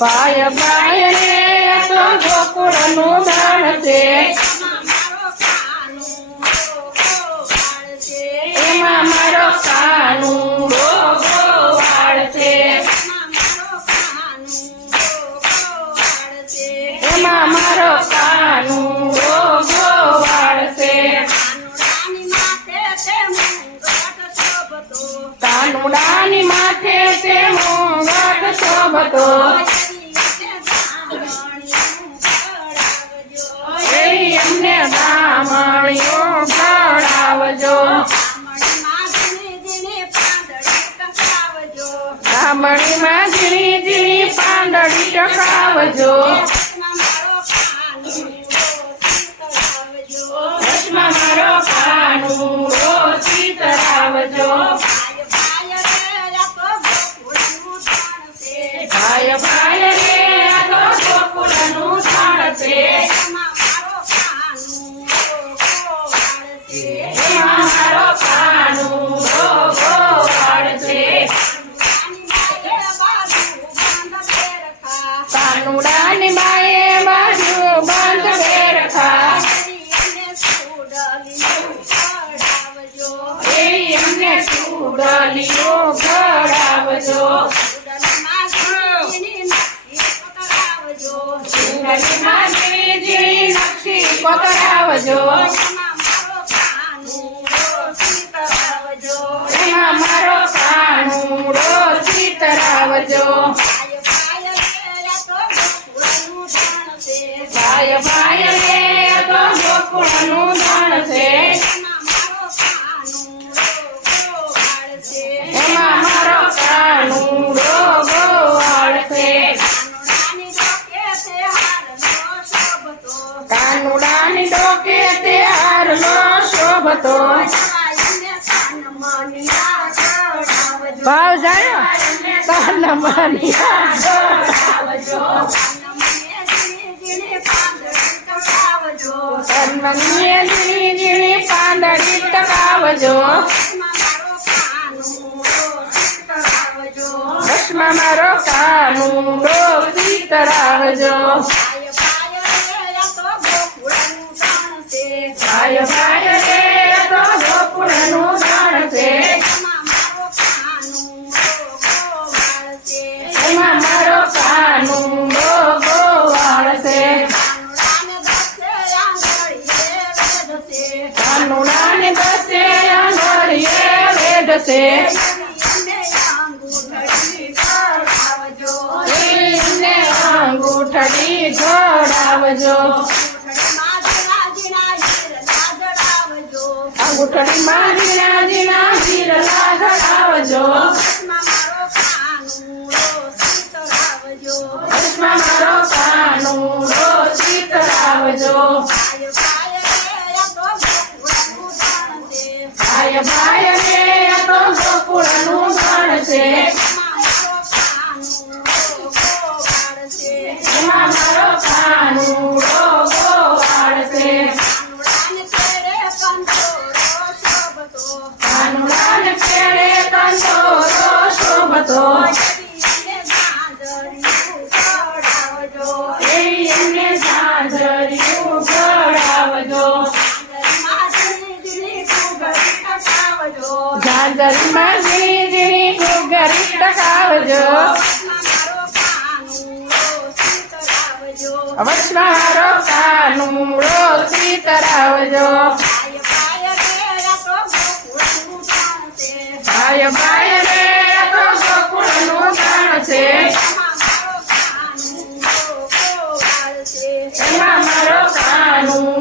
ભાય ભાય રે તો ગોકુળનું દાન છે એમાં મારો કાનું ગોવાળ છે એમાં મારો કાનું ગોવાળ છે કાનુડાની માથે તે મોંઘાટ શોભતો એમને બ્રાહ્મણીઓ ઘડાવજો બ્રાહ્મણીમાં ઝીણી ઝીણી પાંદડી ટકાવજો વચમાં મારો કાનું રોશી તરાવજો ભાય ભાય રે આ તો ગોકુળનું સ્થાન છે એમાં મારો કાનું ગોવાળ છે કાનુડાની બાએ બાજુ બંધ બેરખા એમને ચૂડલીઓ ઘડાવજો ચૂડલીમાં ઝીણી ઝીણી નકશી પકડાવજો એમાં મારો કાનું રોશી તરાવજો ભાય ભાય રે તો ગોકુળનું દાન છે એમાં મારો કાનું ગોવાળ છે કાનુડાની ડોકે તે હારનો શોભતો ભાવ જાણ્યો કાન મનિયા ઘડાવજો ઝીણી ઝીણી પાંદડી ટકાવજો વચમાં મારો કાનું રોશી તરાવજો ભાય ભાય રે તો ગોકુળનું દાન છે એમાં મારો કાનું ગોવાળ છે કાનુડાને દસે આંગળીએ વેઢશે એમને અંગૂઠડી ઘડાવજો અંગૂઠડીમાં ઝીણા ઝીણા હીરા ઘડાવજો વચમાં મારો કાનું રોશી તરાવજો ભાય ભાય રે આ તો ગોકુળનું દાન છે એમાં મારો કાનું ગોવાળ છે કાનુડાને પેડે કંદોરો શોભતો એમને ઝાંઝરિયું ઘડાવજો ઝાંઝરીમાં ઝીણી ઝીણી ઘૂઘરી ટકાવજો વચમાં મારો કાનું રોશી તરાવજો ભાય ભાય રે તો ગોકુળનું દાન છે એમાં મારો કાનું